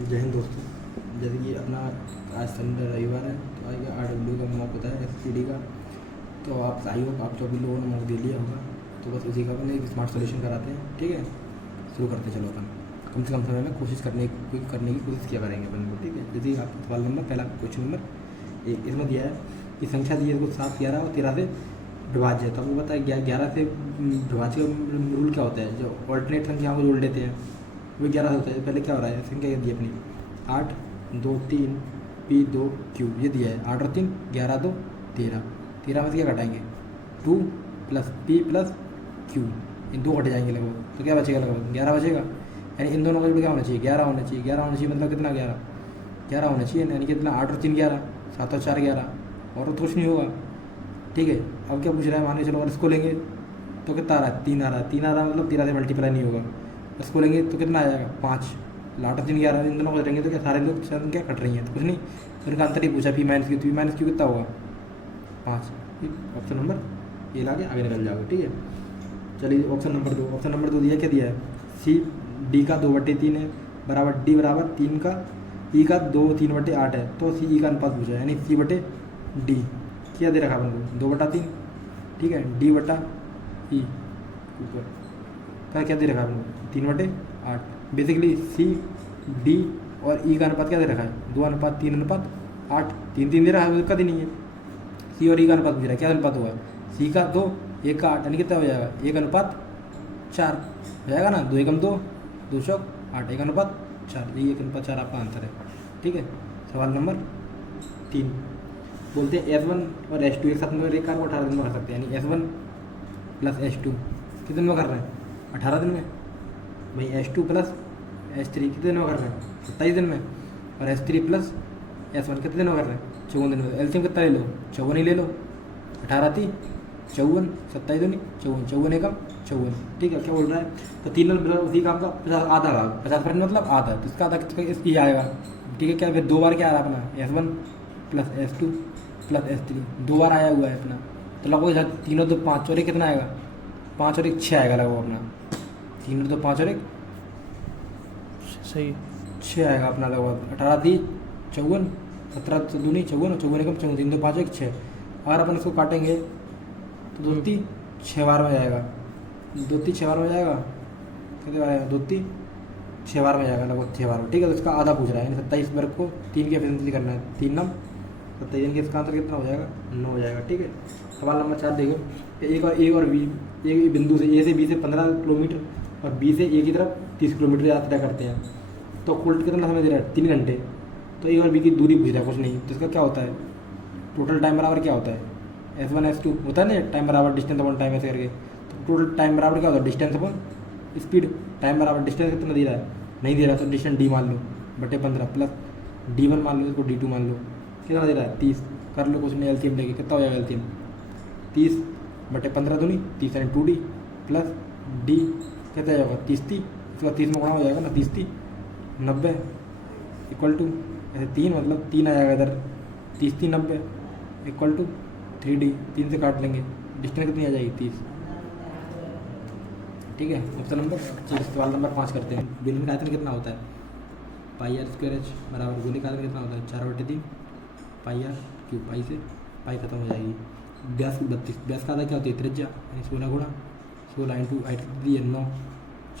जय हिंद दोस्तों। जैसे कि अपना आज संडे रविवार है तो आज का RW का मॉक होता है SPD का। तो आप आई होप आप सभी लोगों ने मॉक दे लिया होगा। तो बस उसी का अपन एक स्मार्ट सोल्यूशन कराते हैं। ठीक है, शुरू करते चलो अपन। कम से कम समय में कोशिश करने की कोशिश किया करेंगे अपन को। ठीक है, जैसे आपका सवाल नंबर पहला क्वेश्चन नंबर एक इसमें दिया है कि संख्या दी है इसको 7, 11 और 13 से विभाज्य है। तो आपको पता है 11 से विभाज्य का रूल क्या होता है, जो ऑल्टरनेट संख्याओं को जोड़ लेते हैं वो 11 से होता है। पहले क्या हो रहा है, संख्या दी अपनी 8, 2, 3 P2 Q ये दिया है 8 और 3 11, 2 13। 13 में से क्या घटाएंगे 2 + P + Q, इन दो घट जाएंगे लगभग। तो क्या बचेगा, लगभग 11 बचेगा। यानी इन दोनों का जोड़ क्या होना चाहिए, 11 होना चाहिए। 11 होना चाहिए मतलब कितना, 11 होना चाहिए। यानी कितना 8 और 3 11, 7 और 4 11, और तो कुछ नहीं होगा। ठीक है, अब क्या पूछ रहा है, मान के चलो अगर इसको लेंगे तो कितना आ रहा है, 3 आ रहा है। 3 आ रहा है मतलब 13 से मल्टीप्लाई नहीं होगा। इसको लेंगे तो कितना आ जाएगा 5। 8 और 3 11, इन दोनों को करेंगे तो क्या सारे लोग संख्या कट रही हैं, तो कुछ नहीं। तो इनका अंतर ही पूछा P - Q। तो P - Q कितना होगा 5। ऑप्शन नंबर ए लाके आगे निकल जाओगे। ठीक है, चलिए ऑप्शन नंबर 2। ऑप्शन नंबर 2 दिया, क्या दिया है, CD का 2/3 है बराबर D बराबर 3 का E का 2/3/8 है। तो CE का अनुपात पूछा है, यानी C/D क्या दे रखा है हमको 2/3। ठीक है, D/E ऊपर का क्या दे रखा है हमको 3/8। बेसिकली CD और E का अनुपात क्या दे रखा है 2:3:8। 3 दे रहा है, कभी नहीं है। C और E का अनुपात पूछ रहा है, क्या अनुपात होगा, C का 2, 1 का 8, यानी कितना हो जाएगा 1:4 हो जाएगा ना। 2 एकम 2, 2 चौक 8, 1:4। ये 1:4 आपका आंसर है। ठीक है, सवाल नंबर 3 बोलते हैं S1 और S2 एक साथ में एक कार को 18 दिन में कर सकते हैं। यानी S1 + S2 कितने दिन में कर रहे हैं 18 दिन में। भाई S2 + S3 कितने दिन में कर रहे हैं 27 दिन में। और S3 + S1 कितने दिन में कर रहे हैं 54 दिन में। एलसीएम कितना ले लो, 54 ही ले लो। 18 × 3 = 54, 27 दूनी 54, 54 एकम 54। ठीक है, क्या बोल रहा है, तो 3 उसी का आपका 50 आधा भाग, 50% मतलब आधा, तो इसका आधा इसकी आएगा। ठीक है, क्या फिर 2 बार क्या आ रहा है अपना S1 + S2 + S3 2 बार आया हुआ है अपना। तो लगभग 3 और 2 5 और 1 कितना आएगा 5 और 1 6 आएगा लगभग अपना। 3 और 2 5 और 1 सही 6 आएगा अपना लगभग। 18 × 3 = 54, 17 दूनी 54 और 54 एकम 54, 3 2 5 1 6। अगर अपन इसको काटेंगे तो 2 3 6 बार में जाएगा। 2 3 6 बार में जाएगा, कितने बार आएगा 2 3 6 बार में जाएगा लगभग 6 बार में। ठीक है, तो इसका आधा पूछ रहा है, यानी 27 वर्ग को 3 की एफिशिएंसी करना है। 3 9 27, यानी कि इसका आंसर कितना हो जाएगा 9 हो जाएगा। ठीक है, सवाल नंबर 4 देखो, ए और बी एक बिंदु से A से B से 15 किलोमीटर और B से A की तरफ 30 किलोमीटर यात्रा करते हैं। तो कुल कितना समय दे रहा है 3 घंटे। तो A और B की दूरी पूछ रहा है, कुछ नहीं। तो इसका क्या होता है, टोटल टाइम बराबर क्या होता है S1 S2 होता है ना, टाइम बराबर डिस्टेंस अपॉन टाइम ऐसे करके। तो टोटल टाइम बराबर क्या होता है डिस्टेंस अपॉन स्पीड। टाइम बराबर डिस्टेंस कितना दे रहा है, नहीं दे रहा, तो डिस्टेंस D मान लो बटे 15 प्लस D1 मान लो, इसको D2 मान लो। कितना दे रहा है 30, कर लो कुछ नहीं, एलसीएम लेके कितना हो जाएगा एलसीएम 30 बटे 15 दूनी 30 यानी 2D प्लस D कितना जाएगा 30 30, इसका 30 में गुणा हो जाएगा ना, 30 30 90 इक्वल टू ऐसे 3 मतलब 3 आ जाएगा इधर 30 3 90 इक्वल टू 3D। 3 से काट लेंगे, डिस्टेंस कितनी आ जाएगी 30। ठीक है, ऑप्शन नंबर सवाल नंबर 5 करते हैं। गोली का आयतन कितना होता है πr² बराबर गोली का आयतन कितना होता है 4/3 πr3। पाई से पाई खत्म हो जाएगी। व्यास 32, व्यास का आधा क्या होती है त्रिज्या, यानी 16 गुणा 16 × 8 दी है 9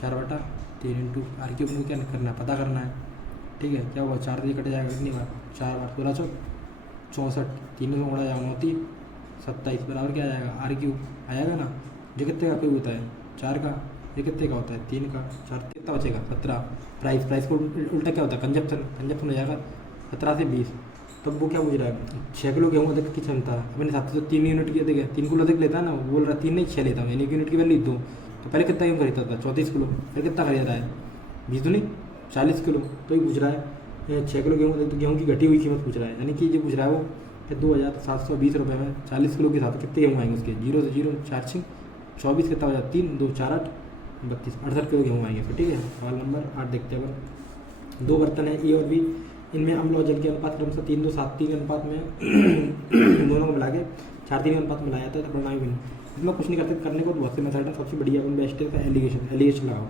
4/3 × r³ को क्या करना है, पता करना है। ठीक है, क्या हुआ 4 से कट जाएगा कितनी बार 4 बार, 16 चौक 64, 3 में गुणा जाएगा 9 3 27 बराबर क्या आ जाएगा r³ आ जाएगा ना। जो कितने का क्यूब होता है 4 का, ये कितने का होता है 3 का। 4 कितना बचेगा 17। प्राइस को उल्टा क्या होता है कंजप्शन हो जाएगा 17 से 20। तब वो क्या पूछ रहा है 6 किलो गेहूँ अधिक की क्षमता अपने हिसाब से तो 3 यूनिट की अधिक है, 3 किलो अधिक लेता है ना, वो बोल रहा है 3 नहीं 6 लेता हूँ, यानी 1 यूनिट की वैल्यू 2। तो पहले कितना गेहूँ खरीदता था 34 किलो, फिर कितना खरीदा है 20 दूनी 40 किलो। तो ये पूछ रहा है 6 किलो गेहूँ अधिक, तो गेहूँ की घटी हुई कीमत पूछ रहा है। यानी कि जो पूछ रहा है वो 2720 रुपये में 40 किलो के हिसाब से कितने गेहूँ आएंगे उसके 0 से 0 4 6 24 कितना हो जाता 3 2 4 8 32 68 किलो गेहूँ आएंगे फिर। ठीक है, सवाल नंबर 8 देखते हैं अपन। 2 बर्तन है ए और बी, इनमें अम्ल और जल के अनुपात क्रमशः 3 2 7 3 अनुपात में दोनों को मिला के 4 3 अनुपात मिलाया जाता है। तो परिणामी बिन इसमें कुछ नहीं करते, करने को बहुत से मेथड है, सबसे बढ़िया बेस्ट है एलिगेशन लगाओ।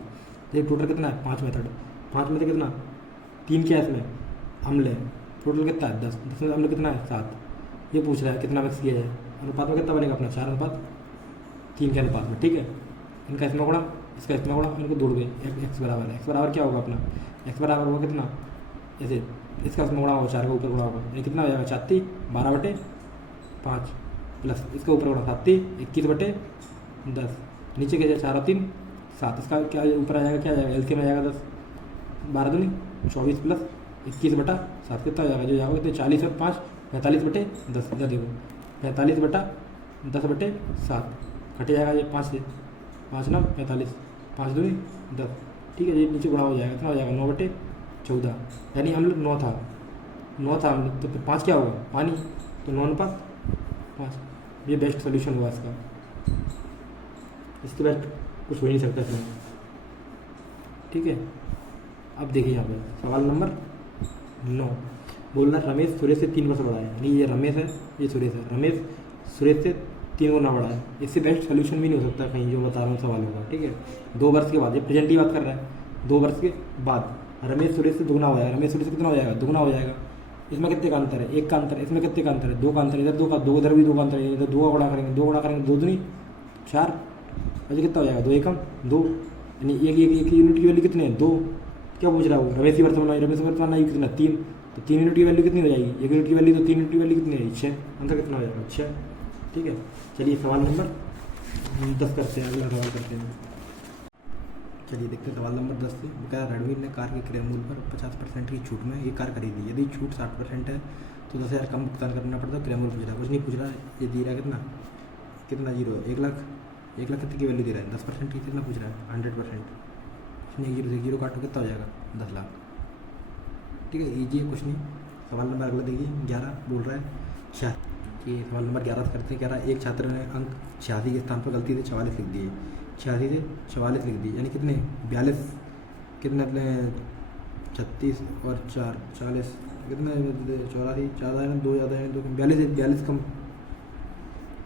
देखिए टोटल कितना है 5 मेथड, 5 में से कितना 3 क्या है इसमें, अम्ल है। टोटल कितना है 10, 10 में अम्ल कितना है 7। ये पूछ रहा है कितना मिक्स किया है, अनुपात में कितना बनेगा अपना 4:3 के अनुपात में, ठीक है। इनका इसमें गुणा, इसका इसमें गुणा, इनको जोड़ गए, एक्स बराबर है, एक्स बराबर क्या होगा अपना, एक्स बराबर होगा कितना, ऐसे इसका इसमें गुणा होगा 4 के ऊपर गुणा होगा, ये कितना हो जाएगा 4 12/5 प्लस इसके ऊपर गुणा 7 21/10, नीचे क्या जाए 4 और 3 7, इसका क्या ऊपर आ जाएगा, क्या आ जाएगा एलसीएम में आ जाएगा 10, 12 दूनी 24 प्लस 21/7 कितना हो जाएगा, जो जाएगा कितने 40 और 5 45/10, इधर देखो 45/10/7 कट जाएगा ये 5 से, 5 9 45, 5 दूनी 10, ठीक है। ये नीचे गुणा हो जाएगा, कितना हो जाएगा 9/14, यानी अम्ल 9 था, 9 था अम्ल, तो 5 क्या होगा पानी, तो 9:5। ये बेस्ट सोल्यूशन हुआ इसका, इसके बेस्ट कुछ हो ही नहीं सकता इसमें, ठीक है। अब देखिए यहाँ पे सवाल नंबर 9 बोल रहा रमेश सुरेश से 3 वर्ष बड़ा है, यानी ये रमेश है ये सुरेश है, रमेश सुरेश से 3 गुना बड़ा है। इससे बेस्ट सोल्यूशन भी नहीं हो सकता कहीं, जो बता रहा हूँ सवाल होगा, ठीक है। 2 वर्ष के बाद, ये प्रेजेंट की बात कर रहा है, 2 वर्ष के बाद रमेश सुरेश से दुगना हो जाएगा, रमेश सुरेश से कितना हो जाएगा, दुगना हो जाएगा। इसमें कितने का अंतर है, 1 का अंतर है, इसमें कितने का अंतर है, 2 का अंतर है, इधर 2 का, 2 इधर भी 2 का अंतर है, इधर 2 का गुणा करेंगे, 2 गुणा करेंगे 2 दूनी 4, वैसे कितना हो जाएगा 2 एकम 2, यानी एक यूनिट की वैल्यू कितनी है 2। क्या पूछ रहा है वो, रमेश की वर्तमान आयु, रमेश की वर्तमान आयु कितना 3, तो 3 यूनिट की वैल्यू कितनी हो जाएगी, 1 यूनिट की वैल्यू, तो 3 यूनिट की वैल्यू कितनी है 6, आंसर कितना हो जाएगा 6, ठीक है। चलिए सवाल नंबर 10 करते हैं, अगला सवाल करते हैं। चलिए देखते हैं सवाल नंबर 10 से। क्या रणवीर ने कार के क्रय मूल्य पर 50% की छूट में ये कार खरीदी, यदि छूट 60% है तो 10,000 कम भुगतान करना पड़ता है। क्रय मूल्य पूछ रहा है, कुछ नहीं पूछ रहा है, ये दे रहा है कितना, कितना जीरो है 1 लाख, 1 लाख कितने की वैल्यू दे रहा है 10% की, कितना पूछ रहा है 100%, कुछ नहीं, जीरो से जीरो काटो कितना हो जाएगा 10 लाख, ठीक है। ईजी है, कुछ नहीं। सवाल नंबर अगला देखिए 11 बोल रहा है 4, कि सवाल नंबर 11 से करते हैं। कह रहा है एक छात्र ने अंक 86 के स्थान पर गलती से 44 लिख दिए, 86 से 44 लिख दिए, यानी कितने 42, कितने अपने 36 और 4 40, कितना 84, ज़्यादा है ना 2 ज़्यादा है 2, 42 कम,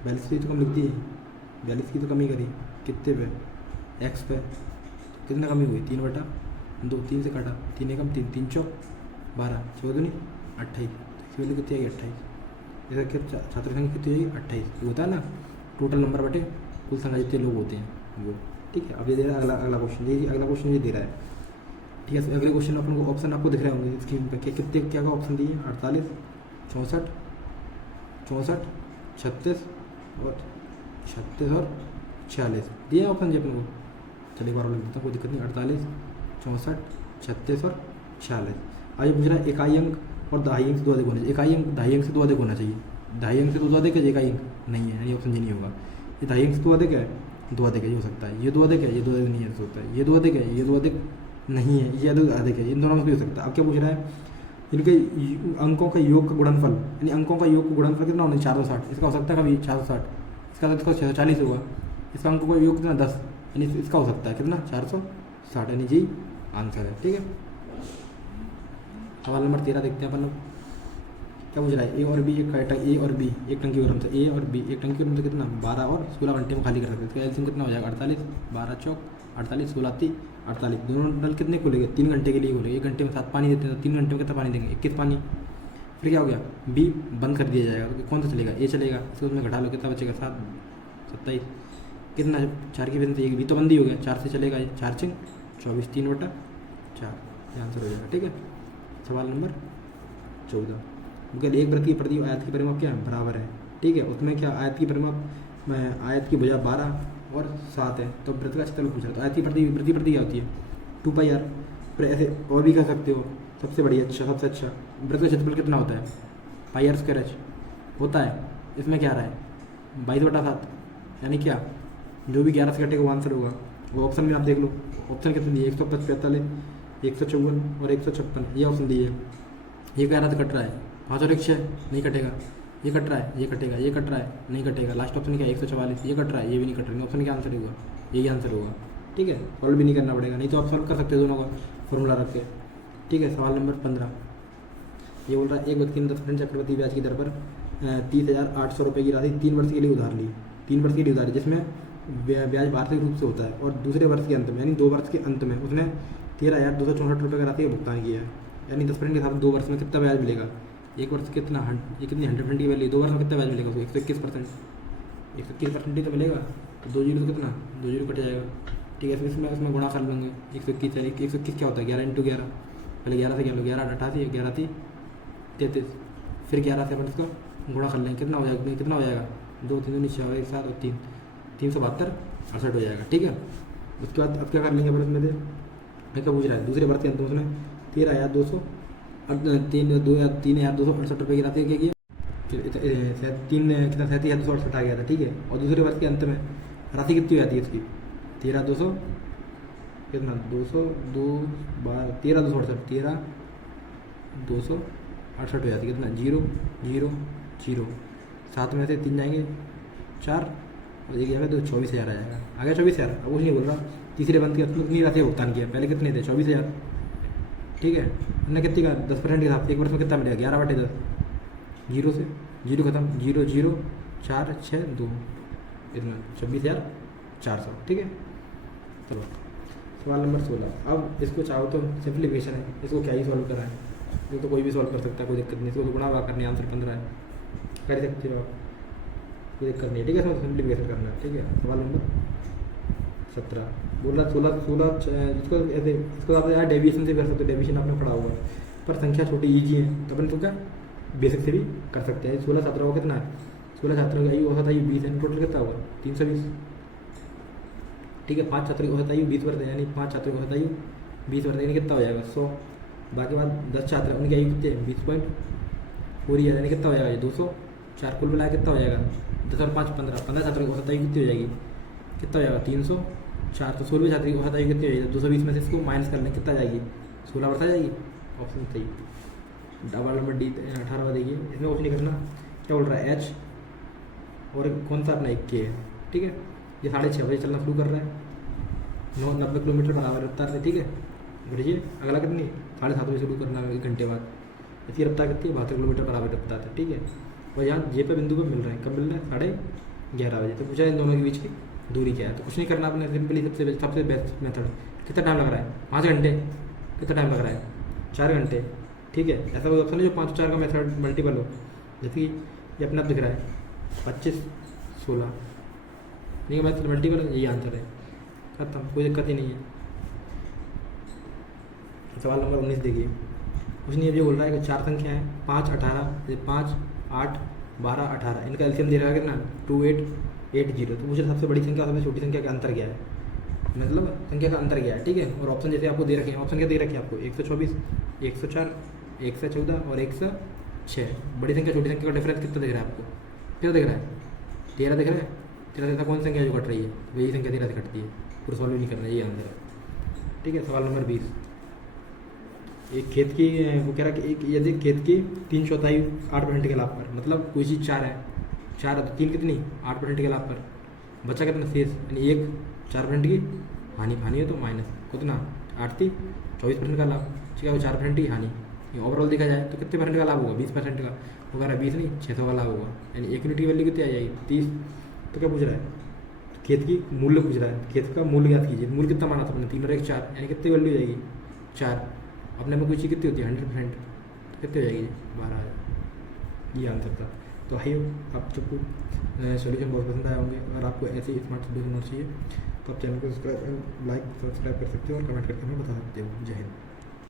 42 की तो कम लिख दी है, 42 की तो कमी करी कितने पे एक्स पे, कितने कमी हुई 3/2, 3 से काटा 3 एकम 3, 3 चौक 12, 14 नहीं 28, इसकी वैल्यू कितनी आएगी 28, ऐसा क्या छात्र संख्या कितनी आएगी 28, होता है ना टोटल नंबर बटे कुल संख्या जितने लोग होते हैं वो, ठीक है। अब ये दे रहा है अगला क्वेश्चन, ये अगला क्वेश्चन ये दे रहा है, ठीक है। अगले क्वेश्चन अपन को ऑप्शन आपको दिख रहे होंगे स्क्रीन पर, कितने क्या का ऑप्शन दिए 48 64 64 36 और 46 दिए ऑप्शन जी अपन को। चलिए एक बार लिख देता हूँ, कोई दिक्कत नहीं, 48 64 36 और 46। आज पूछ रहा है इकाई अंक और दहाई अंक से 2 अधिक होना चाहिए, इकाई अंक दहाई अंक से 2 अधिक होना चाहिए, दहाई अंक से 2 अधिक है, इकाई अंक नहीं है, यानी ऑप्शन जी नहीं होगा। ये दहाई अंक से 2 अधिक है, 2 अधिक है, ये हो सकता है, ये 2 अधिक है, ये 2 अधिक नहीं है, हो सकता है, ये 2 अधिक है, ये 2 अधिक नहीं है, ये अधिक है, इन दोनों में भी हो सकता है। अब क्या पूछ रहा है, इनके अंकों का योग का गुणनफल, यानी अंकों का योग का गुणनफल कितना होना है 460, इसका हो सकता है कभी 460, इसका 640 होगा, इसका अंकों का योग कितना 10, यानी इसका हो सकता है कितना 460, यानी जी आंसर है, ठीक है। सवाल नंबर 13 देखते हैं अपन लोग, क्या पूछ रहा है ए और बी एक टंकी क्रम से, ए और बी एक टंकी क्रम से कितना 12 और 16 घंटे में खाली कर सकते हैं। इसका एलसीएम कितना हो जाएगा 48, 12 चौक 48, 16 30 48, दोनों नल कितने खोलेंगे 3 घंटे के लिए खोलेंगे, 1 घंटे में 7 पानी देते हैं, तो 3 घंटे में कितना पानी देंगे 21 पानी। फिर क्या हो गया बी बंद कर दिया जाएगा, तो कौन सा चलेगा ए चलेगा, इसको उसमें घटा लो कितना बचेगा 7 27, कितना 4 की वजह से बी तो बंद ही हो गया, 4 से चलेगा ये 4 चिंग 24 3/4, ये आंसर हो जाएगा, ठीक है। सवाल नंबर 14, बिल्कुल एक वृत्त की प्रति आयत की परिमाप क्या है बराबर है, ठीक है। उसमें क्या आयत की परिमाप में आयत की भुजा 12 और 7 है, तो वृत्त का क्षेत्रफल पूछ रहा है, तो आयत की प्रति क्या होती है 2πr। फिर ऐसे और भी कर सकते हो, सबसे बढ़िया सबसे अच्छा वृत्त का क्षेत्रफल कितना होता है πr² होता है। इसमें क्या आ रहा है 22/7, यानी क्या जो भी 11 से कटेगा वो आंसर होगा। वो ऑप्शन में आप देख लो, ऑप्शन कितने दिए 145 154 और 156, ये ऑप्शन दिए। ये 11 से कट रहा है, 5 और 1 6 नहीं कटेगा, ये कट रहा है, ये कटेगा, ये कट रहा है नहीं कटेगा, लास्ट ऑप्शन क्या है 144, ये कट रहा है, ये भी नहीं कट रहा है, ऑप्शन क्या आंसर होगा यही आंसर होगा, ठीक है। सॉल्व भी नहीं करना पड़ेगा, नहीं तो आप सॉल्व कर सकते हो दोनों का फॉर्मूला रख के, ठीक है। सवाल नंबर 15, ये बोल रहा है एक व्यक्ति ने 10% चक्रवृद्धि ब्याज की दर पर 30,800 रुपये की राशि 3 वर्ष के लिए उधार ली, 3 वर्ष के लिए उधार, जिसमें ब्याज वार्षिक रूप से होता है, और दूसरे वर्ष के अंत में यानी 2 वर्ष के अंत में उसने 13,264 रुपये का राशि का भुगतान किया है। यानी 10% के हिसाब से 2 वर्ष में कितना ब्याज मिलेगा, एक वर्ष कितना ये कितनी 100% की वैल्यू, 2 वर्ष में कितना ब्याज मिलेगा उसको 121%, 121% ही तो मिलेगा। तो 2 जीरो तो कितना 2 जीरो कट जाएगा, ठीक है। इसमें उसमें गुणा कर लेंगे 121 यानी 121 क्या होता है 11 इंटू 11, पहले 11 से क्या लो 11 88 11 33, फिर 11 से अपन इसको गुणा कर लेंगे कितना हो जाएगा 2 3 9 6 1 7 और 3 372 68 हो जाएगा, ठीक है। उसके बाद अब क्या कर लेंगे अपन इसमें से क्या पूछ रहा है दूसरे वर्ष के अंत में उसमें 13,200 3,268 रुपये की राशि क्या किया, 37,268 आ गया था, ठीक है। और दूसरे वर्ष के अंत में राशि कितनी हो जाती है इसकी 13,200 कितना 13,268 हो जाती है कितना 0 0 0, 7 में से 3 जाएंगे 4 और एक जाएगा तो 24,000 आ जाएगा, आ गया 24,000। अब कुछ नहीं बोल रहा, तीसरे बंद के अंत में कितनी राशि का भुगतान किया, पहले कितने थे 24,000, ठीक है। हमने कितनी का 10% के हिसाब से एक वर्ष में कितना मिलेगा 11/10, 0 से 0 खत्म 0 0 4 6 2 इतना 26,400, ठीक है। चलो सवाल नंबर 16। अब इसको चाहो तो सिंप्लीफिकेशन है, इसको क्या ही सॉल्व कराएं, इसको तो कोई भी सॉल्व कर सकता है, कोई दिक्कत नहीं। इसको गुणा भाग करनी, आंसर 15 है, कर सकते हो आप, कोई दिक्कत नहीं है, ठीक है। इसमें सिंप्लीफिकेशन करना है, ठीक है। सवाल नंबर 17 बोल रहा 16 इसको ऐसे इसको आप यार डेविएशन से कर सकते हो, डेविएशन आपने पढ़ा होगा, पर संख्या छोटी ईजी है तो अपन तो क्या बेसिक से भी कर सकते हैं। 16 17 को कितना है 16 छात्रों का होता है 20 है, टोटल कितना होगा 320, ठीक है। 5 छात्रों को होता है 20 वर्ष यानी 5 छात्रों को होता है 20 वर्ष यानी कितना हो जाएगा 100, बाकी बाद 10 छात्र उनकी आयु कितने 20.4 यानी कितना हो जाएगा 200, 4 कुल मिलाया कितना हो जाएगा 10 और 5 15 छात्रों को होता है कितनी हो जाएगी कितना हो जाएगा 300, 4 तो 16 छात्री को होता है कितनी हो जाएगी 220 में से इसको माइनस करने कितना जाएगी 16 वर्ष आ जाएगी, ऑप्शन सही। डबल नंबर डी 18 देखिए, इसमें कुछ नहीं करना, क्या बोल रहा है एच और कौन सा अपना 1 के है, ठीक है। ये 6:30 बजे चलना शुरू कर रहा है, 90 किलोमीटर बराबर रफ्तार से, ठीक है। बढ़िए अगला कितनी 7:30 बजे शुरू करना है 1 घंटे बाद, इसकी रफ्तार कितनी है 72 किलोमीटर बराबर रफ्तार है, ठीक है। और यहाँ जे पे बिंदु पर मिल रहे हैं, कब मिल रहा है 11:30 बजे। तो पूछा इन दोनों के बीच की दूरी क्या है, तो कुछ नहीं करना आपने, सिंपली सबसे बेस्ट मेथड। कितना टाइम लग रहा है 5 घंटे, कितना टाइम लग रहा है 4 घंटे, ठीक है। ऐसा कोई ऑप्शन है जो 5 और 4 का मेथड मल्टीपल हो, जैसे कि ये अपना दिख रहा है 25 16, नहीं का मेथड मल्टीपल है, यही आंसर है, खत्म, कोई दिक्कत ही नहीं है। सवाल नंबर 19 देखिए, कुछ नहीं, अब ये बोल रहा है कि 4 संख्या है 5 18, 5 8 12 18, इनका एलसीएम दे रहा है कितना 2880। तो मुझे सबसे बड़ी संख्या सबसे छोटी संख्या का अंतर क्या है, मतलब संख्या का अंतर क्या है, ठीक है। और ऑप्शन जैसे आपको दे रखे हैं, ऑप्शन क्या दे रखे हैं आपको 124 104 114 और 106। बड़ी संख्या छोटी संख्या का डिफरेंस कितना दिख रहा है आपको, कितना दिख रहा है 13 दिख रहा है, 13 से कौन सी संख्या जो कट रही है वही संख्या 13 से कटती है, पूरा सॉल्व नहीं करना, ये आंसर है, ठीक है। सवाल नंबर 20, एक खेत की वो कह रहा है कि एक यदि खेत की 3 चौथाई 8% के लाभ पर, मतलब कोई चीज़ 4 है, 4 है तो 3 कितनी 8% के लाभ पर, बचा कितना शेष, यानी 1 4% की हानि है तो माइनस कितना 8 थी 24% का लाभ, ठीक है। वो 4% की हानि, ओवरऑल देखा जाए तो कितने परसेंट का लाभ होगा 20% का, वो कह रहा है 20 नहीं 600 का लाभ होगा, यानी 1 यूनिट की वैल्यू कितनी आ जाएगी 30। तो क्या पूछ रहा है खेत की मूल्य पूछ रहा है, खेत का मूल्य ज्ञात कीजिए, मूल्य कितना माना था अपने 3 और 1 4, यानी कितनी वैल्यू हो जाएगी 4, अपने में कोई चीज़ कितनी होती है 100%, कितनी हो जाएगी 12, ये आंसर था। तो आई आप सबको सोल्यूशन बहुत पसंद आए होंगे, और आपको ऐसे स्मार्ट सोल्यूशन होना चाहिए तो आप चैनल को सब्सक्राइब कर सकते हो और कमेंट करके हमें बता सकते हो। जय हिंद।